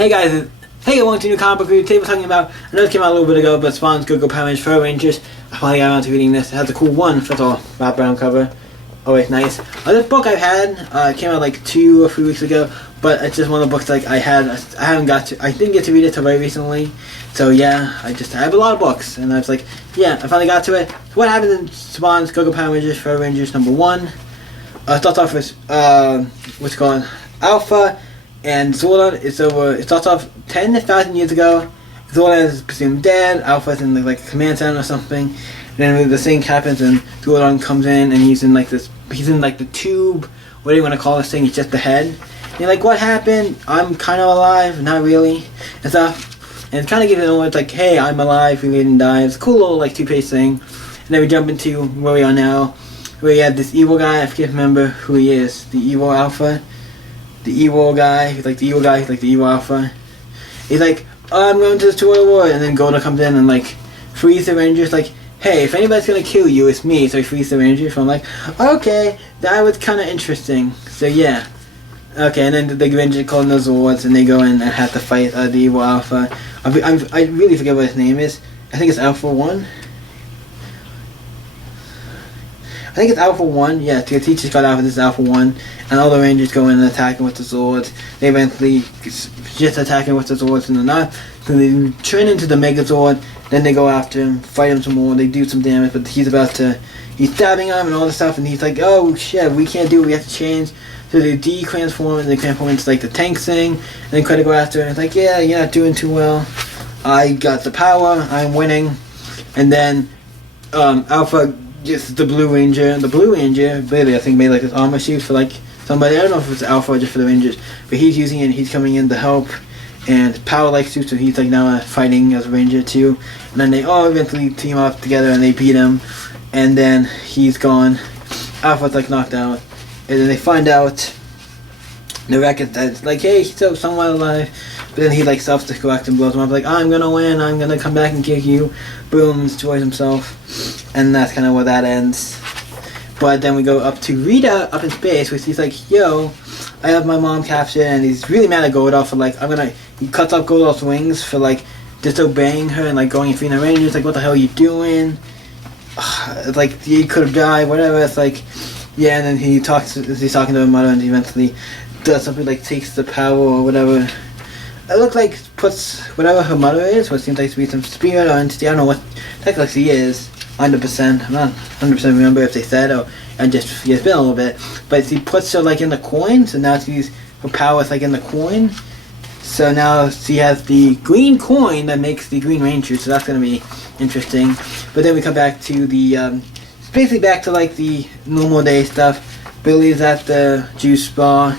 Hey guys, hey, welcome to New Comic Book Review. Today we're talking about, I know it came out a little bit ago, but Spawn's Go-Go Power Rangers Fur Rangers. I finally got around to reading this. It has a cool one, first of all, matte brown cover. Always nice. This book I've had, it came out like 2 or 3 weeks ago, but it's just one of the books like I didn't get to read it till very recently. So yeah, I have a lot of books, and I was like, yeah, I finally got to it. So what happened in Spawn's Go-Go Power Rangers Fur Rangers number 1? Starts off with, what's it called? Alpha and Zordon. It starts off 10,000 years ago. Zordon is presumed dead. Alpha's in like a command center or something. And then the thing happens, and Zordon comes in, and he's in like the tube. What do you want to call this thing? It's just the head. And you're like, what happened? I'm kind of alive, not really, and stuff. And it's kind of giving it, it's like, hey, I'm alive, we didn't die. It's a cool little like 2-page thing. And then we jump into where we are now, where we have this evil guy. I can't remember who he is. The evil Alpha. The evil guy. He's like the evil guy. He's like the evil Alpha. He's like, oh, I'm going to the Tour War. And then Golda comes in and like frees the Rangers. Like, hey, if anybody's gonna kill you, it's me. So he frees the Rangers. So I'm like, okay, that was kind of interesting. So yeah. Okay, and then the Rangers call in the Zords, and they go in and have to fight the evil Alpha. I really forget what his name is. I think it's Alpha 1. I think it's Alpha 1, yeah, the teachers got Alpha, this is Alpha 1, and all the Rangers go in and attack him with the Zords. They eventually just attack him with the Zords and not. So they turn into the Megazord, then they go after him, fight him some more, they do some damage, but he's stabbing him and all this stuff, and he's like, oh shit, we can't do it, we have to change. So they de-transform, and they transform into like the tank thing, and they try to go after him, and it's like, yeah, you're not doing too well. I got the power, I'm winning. And then Alpha gets the Blue Ranger. The Blue Ranger, really, I think, made like this armor suit for like somebody. I don't know if it's Alpha or just for the Rangers, but he's using it and he's coming in to help. And power like suit, so he's like now fighting as a Ranger too. And then they all eventually team up together and they beat him. And then he's gone. Alpha's like knocked out. And then they find out the record that's like, hey, he's still somewhat alive. But then he like self-destructs and blows him up like, I'm gonna win, I'm gonna come back and kick you. Boom, destroys himself. And that's kind of where that ends. But then we go up to Rita up in space, which he's like, yo, I have my mom captured, and he's really mad at Goldolf for like, he cuts off Goldolf's wings for like disobeying her and like going and feeding the Rangers. Like, what the hell are you doing? It's like, he could have died, whatever. It's like, yeah, and then he's talking to her mother, and he eventually does something like takes the power or whatever. It looks like puts whatever her mother is, what seems like to be some spirit or entity. I don't know what technically she is. 100%. I'm not 100% remember if they said or it's been a little bit. But she puts her like in the coin, so now her power is like in the coin. So now she has the green coin that makes the Green Ranger. So that's gonna be interesting. But then we come back to the it's basically back to like the normal day stuff. Billy's at the juice bar,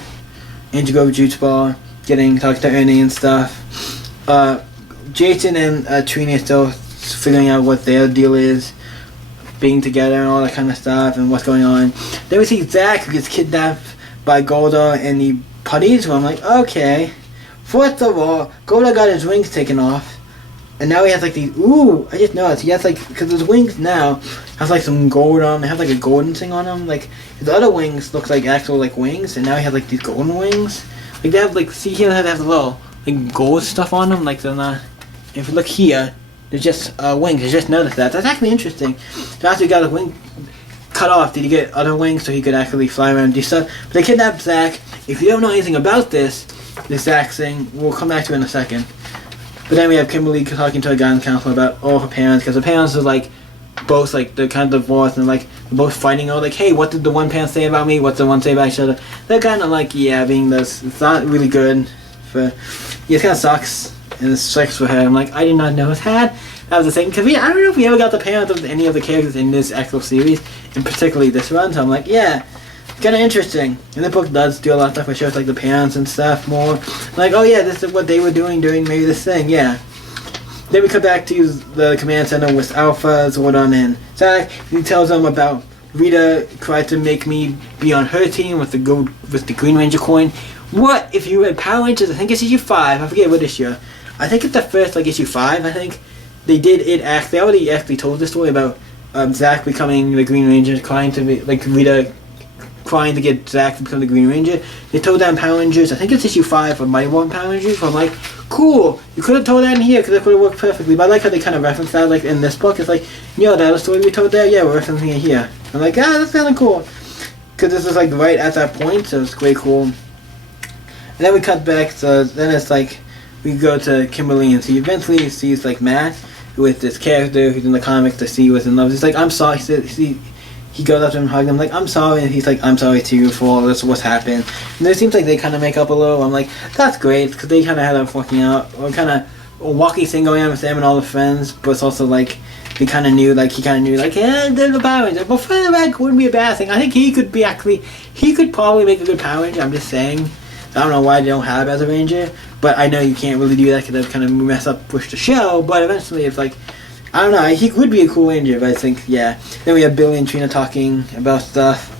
Indigo juice bar, talking to Ernie and stuff. Jason and Trini are still figuring out what their deal is, being together and all that kind of stuff, and what's going on. Then we see Zach, who gets kidnapped by Golda and the putties. So I'm like, okay. First of all, Golda got his wings taken off, and now he has like these. Ooh, I just noticed he has like, because his wings now has like some gold on. They have like a golden thing on them. Like his other wings looks like actual like wings, and now he has like these golden wings. Like they have like, see here, they have the little like gold stuff on them. Like they're not. If you look here, they're just wings. I just noticed that. That's actually interesting. So after he got his wing cut off, did he get other wings so he could actually fly around and do stuff? But they kidnapped Zach. If you don't know anything about this Zach thing, we'll come back to it in a second. But then we have Kimberly talking to her guidance counselor about all her parents, because her parents are like both like they're kind of divorced and like they're both fighting over like, hey, what did the one parent say about me? What's the one say about each other? They're kind of like, yeah, being this. It's not really good for. Yeah, it kind of sucks. And it sucks for her. I'm like, I did not know it had. That was the thing. Because I don't know if we ever got the parents of any of the characters in this actual series, and particularly this one. So I'm like, yeah, it's kind of interesting. And the book does do a lot of stuff where it shows like the parents and stuff more. I'm like, oh yeah, this is what they were doing during maybe this thing. Yeah. Then we come back to the command center with Alpha, Zordon, and Zach. He tells them about Rita tried to make me be on her team with the Green Ranger coin. What if you read Power Rangers? I think it's issue 5. I forget what issue. I think it's the first like issue 5. I think they did it. They already actually told the story about Zach becoming the Green Ranger, trying to be like Rita trying to get Zack to become the Green Ranger. They told that in Power Rangers, I think it's issue 5 of Mighty Morphin Power Rangers, so I'm like, cool, you could have told that in here because it could have worked perfectly. But I like how they kind of reference that, like in this book. It's like, that was the story we told there, yeah, we're referencing it here. I'm like, that's kind of cool. Because this is like right at that point, so it's quite cool. And then we cut back, so then it's like, we go to Kimberly and eventually sees like Matt with this character who's in the comics that she was in love. He's like, I'm sorry. He goes up to him and hugs him like, I'm sorry. And he's like, I'm sorry too for all this, what's happened. And it seems like they kind of make up a little. I'm like, that's great because they kind of had a fucking out or kind of a walking thing going on with them and all the friends. But it's also like they kind of knew, like he kind of knew, like, yeah, they're the Power Ranger. But Friend of the Red wouldn't be a bad thing. I think he could probably make a good Power Ranger. I'm just saying. I don't know why they don't have him as a Ranger, but I know you can't really do that because that kind of mess up, push the show. But eventually, it's like, I don't know, he would be a cool Ranger, but I think, yeah. Then we have Billy and Trina talking about stuff,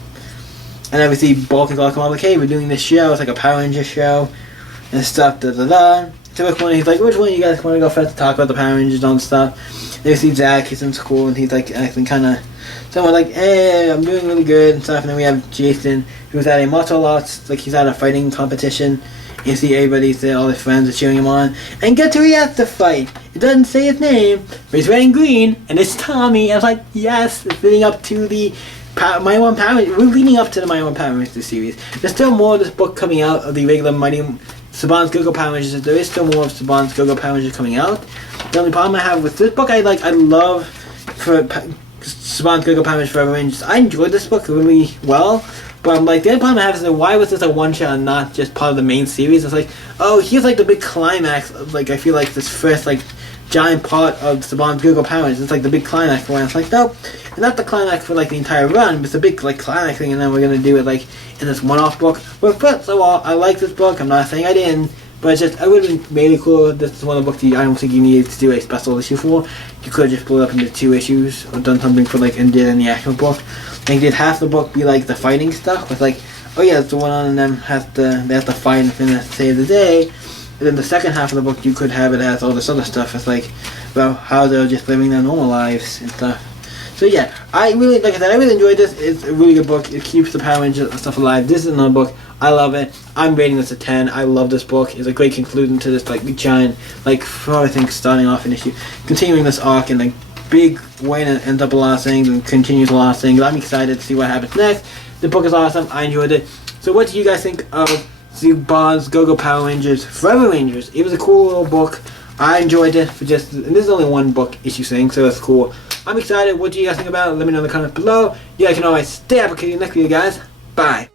and obviously Bulk and all come up like, hey, we're doing this show, it's like a Power Ranger show, and stuff, So which one, he's like, which one you guys want to go first to talk about the Power Rangers and stuff. Then we see Zack, he's in school, and he's like acting kind of, someone like, hey, I'm doing really good and stuff. And then we have Jason, who's at a martial arts, like he's at a fighting competition. You see everybody's there, all his friends are cheering him on. And get to react to fight. It doesn't say his name, but he's wearing green, and it's Tommy. I was like, yes, it's leading up to the Mighty Morphin Power Rangers. We're leading up to the Mighty Morphin Power Rangers series. There's still more of this book coming out of the regular Saban's Go-Go Power Rangers. There is still more of Saban's Go-Go Power Rangers coming out. The only problem I have with this book, I love for Saban's Go-Go Power Rangers Forever Rangers. I enjoyed this book really well, but I'm like, the only problem I have is that why was this a one-shot and not just part of the main series? It's like, oh, here's like the big climax of, like, I feel like this first, like, giant part of Saban's Go-Go Power Rangers. It's like the big climax for it. It's like, no, it's not the climax for like the entire run, but it's a big like climax thing, and then we're gonna do it like in this one-off book. But first of all, I like this book. I'm not saying I didn't, but it's just, I would have been really cool. This is one of the books I don't think you needed to do a special issue for. You could have just split it up into 2 issues or done something for like and did in the actual book. Like did half the book be like the fighting stuff with like, oh yeah, it's the one on them they have to fight and finish save the day. And then the second half of the book, you could have it as all this other stuff. It's like, well, how they're just living their normal lives and stuff. So yeah, I really, like I said, I really enjoyed this. It's a really good book. It keeps the Power Rangers stuff alive. This is another book. I love it. I'm rating this a 10. I love this book. It's a great conclusion to this like giant, like I think starting off an issue, continuing this arc in a big way and ends up a lot of things and continues a lot of things. I'm excited to see what happens next. The book is awesome. I enjoyed it. So what do you guys think of Saban's Go-Go Power Rangers Forever Rangers? It was a cool little book. I enjoyed it for just, and this is only one book issue thing, so that's cool. I'm excited. What do you guys think about it? Let me know in the comments below. You guys can always stay up. Okay, next video, guys. Bye.